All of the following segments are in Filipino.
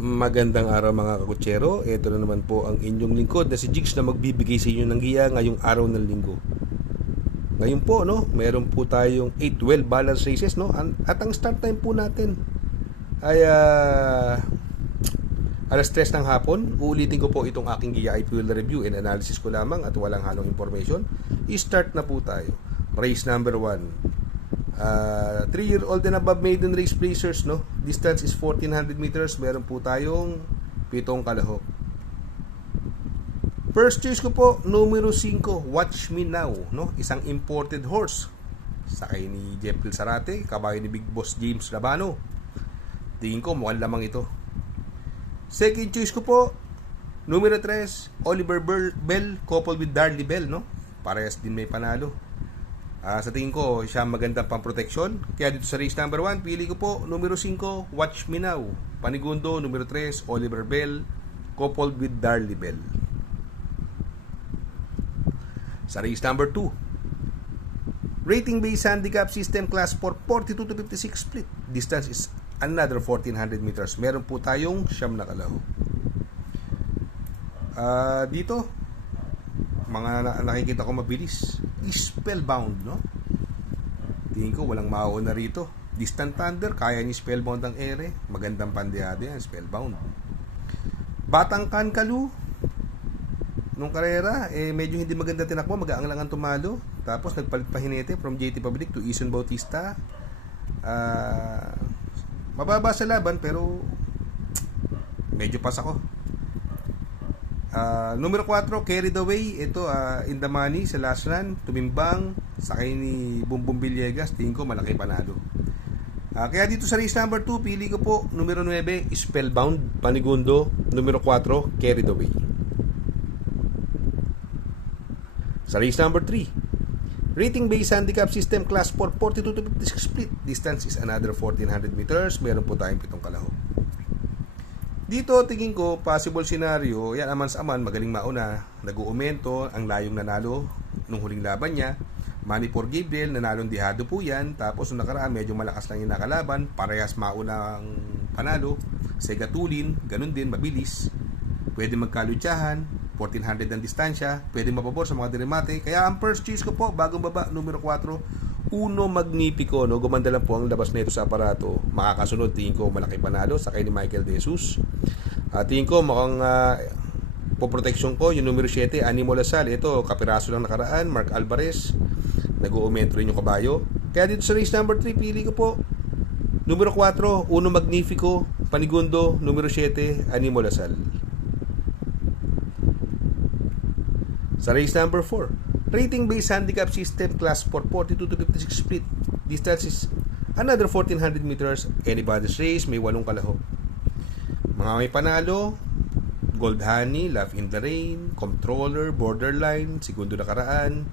Magandang araw mga kakutsero. Ito na naman po ang inyong lingkod na si Jigs na magbibigay sa inyo ng giya ngayong araw ng linggo. Ngayon po, meron po tayong 8-12 balance races, At ang start time po natin ay alas 3 ng hapon. Uulitin ko po itong aking giya IPL review and analysis ko lamang at walang halong information. I-start na po tayo. Race number 1. 3-year-old and above maiden race placers, Distance is 1400 meters. Meron po tayong 7 kalahok. First choice ko po, numero 5, Watch Me Now, Isang imported horse. Sakay ni Jeffrey Sarate, kabayo ni Big Boss James Labano. Tingin ko mukhang lamang ito. Second choice ko po, numero 3, Oliver Bell, coupled with Darley Bell, Parehas din may panalo. Sa tingin ko, siya magandang pang-protection. Kaya dito sa race number 1, pili ko po, numero 5, Watch Me Now. Panigundo, numero 3, Oliver Bell, coupled with Darley Bell. Sa race number 2, rating-based handicap system class 4, 42 to 56 split. Distance is another 1400 meters. Meron po tayong siyam na kalahok. Dito, mga nakikita ko mabilis, Spellbound, Tingin ko walang mauuna rito. Distant Thunder, kaya ni Spellbound ang ere. Magandang pandiyado yan, Spellbound. Batang Kankalu, nung karera, medyo hindi maganda tinakbo, mag-aanglangan tumalo. Tapos nagpalit pa hinete from JT Public to Ison Bautista. Mababa sa laban pero medyo pas ako. Numero 4, Carried Away. Ito, in the money sa last run. Tumimbang, sakay ni Bumbum Villegas. Tingin ko malaki panalo. Kaya dito sa race number 2, pili ko po numero 9, Spellbound, Panigundo. Numero 4, Carried Away. Sa race number 3, rating based handicap system class 4, 42 to 56 split. Distance is another 1400 meters. Meron po tayong 7 kalahok. Dito, tingin ko, possible scenario, yan aman sa aman, magaling mauna, nag-uumento, ang layong nanalo nung huling laban niya. Manny for Gabriel, nanalong dihado po yan. Tapos nung nakaraan, medyo malakas lang yung nakalaban, parehas mauna ang panalo. Segatulin, ganun din, mabilis. Pwede magkalutsahan, 1400 ang distansya, pwede mapabor sa mga dirimate. Kaya ang first choice ko po, bagong baba, numero 4, Uno Magnifico, Gumanda lang po ang labas nito sa aparato. Makakasunod, tingin ko malaki panalo, sakay ni Michael De Jesus. Tingin ko mukhang poproteksyon ko yung numero 7, Animo Lasal. Ito, kapiraso lang nakaraan, Mark Alvarez. Nag-uumentro rin yung kabayo. Kaya dito sa race number 3, pili ko po numero 4, Uno Magnifico, Panigundo, numero 7, Animo Lasal. Sa race number 4, rating based handicap system class 4, 42 to 56 split. Distance is another 1400 meters. Anybody's race, may 8 kalahok. Mga may panalo, Gold Honey, Love in the Rain, Controller, Borderline, Segundo Nakaraan,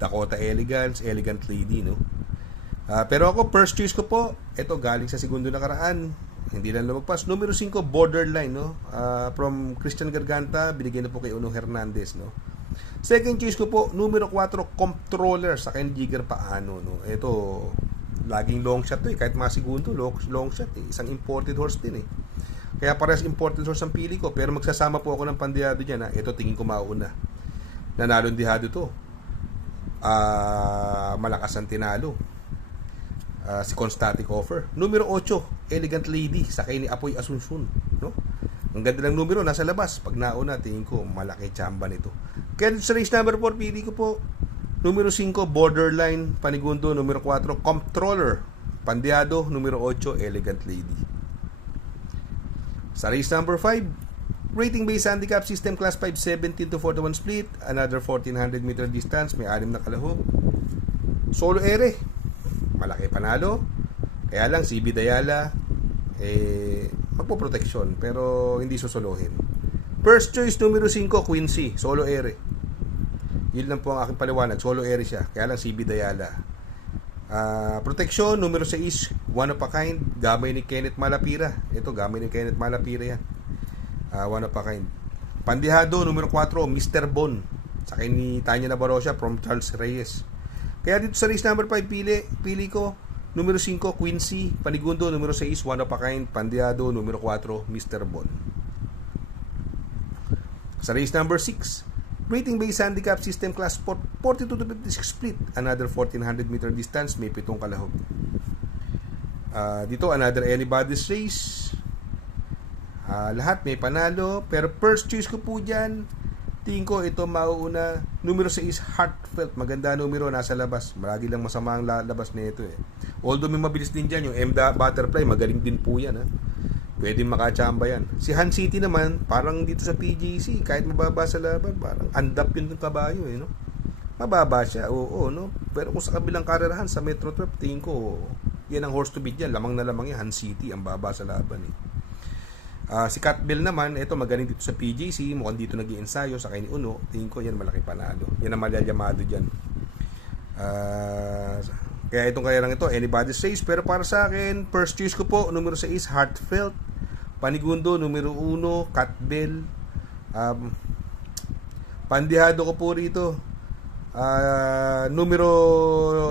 Dakota Elegance, Elegant Lady, pero ako, first choice ko po, ito galing sa Segundo Nakaraan, hindi lang lumagpas. Numero 5, Borderline, from Christian Garganta, binigyan na po kay Uno Hernandez, Second choice ko po, numero 4, Controller, sa Ken Jigger Paano, Ito, laging long shot to, kahit mga segundo, long shot, Isang imported horse din, Kaya parehas imported horse ang pili ko, pero magsasama po ako ng pandihado dyan, Ito, tingin ko mauna. Nanalong dihado to. Malakas ang tinalo. Si Constatic Offer. Numero 8, Elegant Lady, sakay ni Apoy Asunsyon, Ang ganda ng numero, nasa labas. Pag nauna, tingin ko, malaki tsamba nito. Kaya sa race number 4, pili ko po numero 5, Borderline, Panigundo, numero 4, Controller, Pandiado, numero 8, Elegant Lady. Sa race number 5, rating based handicap system class 5, 17 to 41 split, another 1400 meter distance, may 6 na kalahok. Solo ere, malaki panalo. Kaya lang, CB Dayala, magpoproteksyon, pero hindi susuluhin. First choice, numero 5, Quincy, solo ere. Yun lang po ang aking paliwanag, solo ere siya. Kaya lang, CB Dayala. Proteksyon, numero 6, One of a Kind, gamay ni Kenneth Malapira. Ito, gamay ni Kenneth Malapira yan. One of a Kind. Pandihado, numero 4, Mr. Bon, sakay ni Tanya Navarosha from Charles Reyes. Kaya dito sa race number 5, pili ko Numero 5, Quincy. Panigundo, numero 6, One of a Kind. Pandiado, numero 4, Mr. Bon. Sa race number 6, rating based handicap system class 42 to 56 split. Another 1400 meter distance, may 7 kalahok. Dito, another anybody's race. Lahat may panalo. Pero first choice ko po dyan, tingin ko ito mauuna. Numero 6, Heartfelt. Maganda numero, nasa labas. Maragi lang masama ang labas na ito eh. Although may mabilis din dyan, yung Butterfly, magaling din po yan. Pwede makachamba yan. Si Han City naman, parang dito sa PJC, kahit mababa sa laban, parang andap yun ng kabayo eh, no? Mababa siya, oo, no? Pero kung sa kabilang karerahan, sa Metro 12, tingin ko, yan ang horse to beat yan. Lamang na lamang yan, Han City, ang baba sa laban eh. Si Catbell naman, ito magaling dito sa PJC, mukhang dito nag-iensayo sa kay ni Uno, tingin ko yan malaki panalo. Yan ang malyalyamado dyan. Kaya itong kaya lang ito, anybody's race. Pero para sa akin, first choice ko po, numero 6, Heartfelt. Panigundo, numero 1, Catbell. Pandihado ko po rito, numero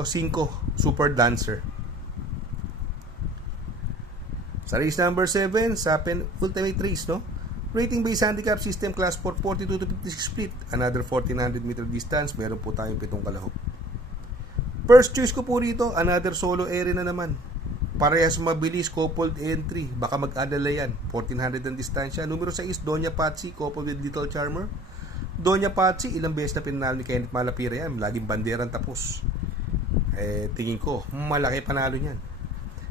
5, Super Dancer. Sa race number 7, sa Ultimate Race, no? Rating based handicap system class 4, 42 to 56 split. Another 1400 meter distance, meron po tayong 7 kalahok. First choice ko po rito, another solo area na naman. Parehas mabilis, coupled entry. Baka mag-adala yan. 1400 ang distansya. Numero 6, Doña Patsy, coupled with Little Charmer. Doña Patsy, ilang beses na pinanalo ni Kenneth Malapira yan. Laging banderang tapos. Tingin ko, malaki panalo niyan.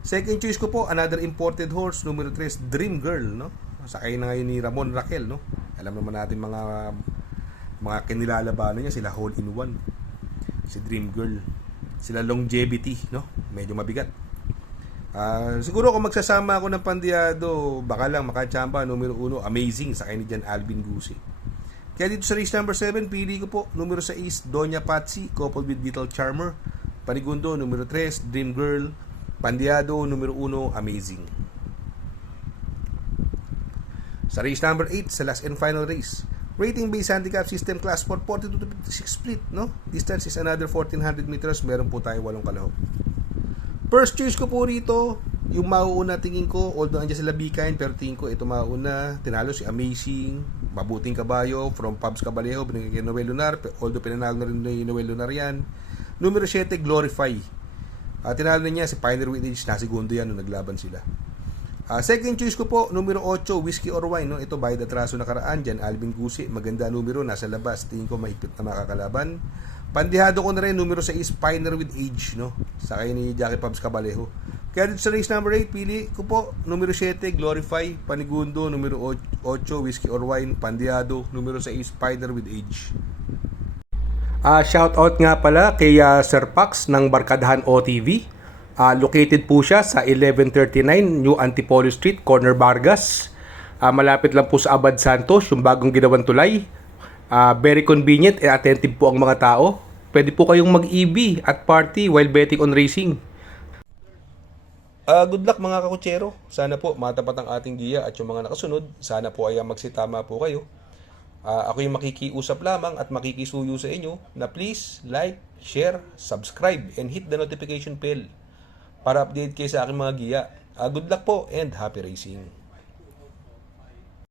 Second choice ko po, another imported horse. Numero 3, Dream Girl, no? Sakay na ngayon ni Ramon Raquel, no? Alam naman natin mga kinilalabanan niya, sila Hole in One. Si Dream Girl. Sila Longevity, no? Medyo mabigat. Siguro kung magsasama ako ng Pandiado, baka lang makachamba. Numero 1, Amazing, sakay ni Jan Alvin Gusi. Kaya dito sa race number 7, pili ko po numero 6, Doña Patsy, coupled with Little Charmer. Panigundo, numero 3, Dream Girl. Pandiado, numero 1, Amazing. Sa race number 8, sa last and final race, rating based handicap system class 4, 42 to 56 split, no? Distance is another 1400 meters, meron po tayo 8 kalahok. First choice ko po rito, yung mauuna tingin ko, although andyan sila Bikain, pero tingin ko ito mauuna. Tinalo si Amazing, mabuting kabayo, from Pabs Cabalejo, binigay kay Noel Lunar, although pinanalo na rin ni Noel Lunar yan. Numero 7, Glorify. Tinalo na niya si Pioneer with Age, nasigundo yan nung naglaban sila. Second choice ko po, numero 8, Whiskey or Wine, no? Ito by the traso nakaraan dyan, Alvin Gusi, maganda numero, nasa labas, tingin ko mahigpit na makakalaban. Pandihado ko na rin, numero 6, Pioneer with Age, no? Sakay ni Jackie Pabs Cabalejo. Kaya dito sa race number 8, pili ko po, numero 7, Glorify. Panigundo, numero 8, Whiskey or Wine. Pandihado, numero 6, Pioneer with Age. Shout out nga pala kay Sir Pax ng Barkadahan OTV. Located po siya sa 1139 New Antipolo Street, Corner Vargas. Malapit lang po sa Abad Santos, yung bagong ginawang tulay. Very convenient and attentive po ang mga tao. Pwede po kayong mag-EB at party while betting on racing. Good luck mga kakutsero. Sana po matapat ang ating giya at yung mga nakasunod. Sana po ay magsitama po kayo. Ako yung makikiusap lamang at makikisuyo sa inyo na please like, share, subscribe, and hit the notification bell para update kayo sa aking mga giya. Good luck po and happy racing!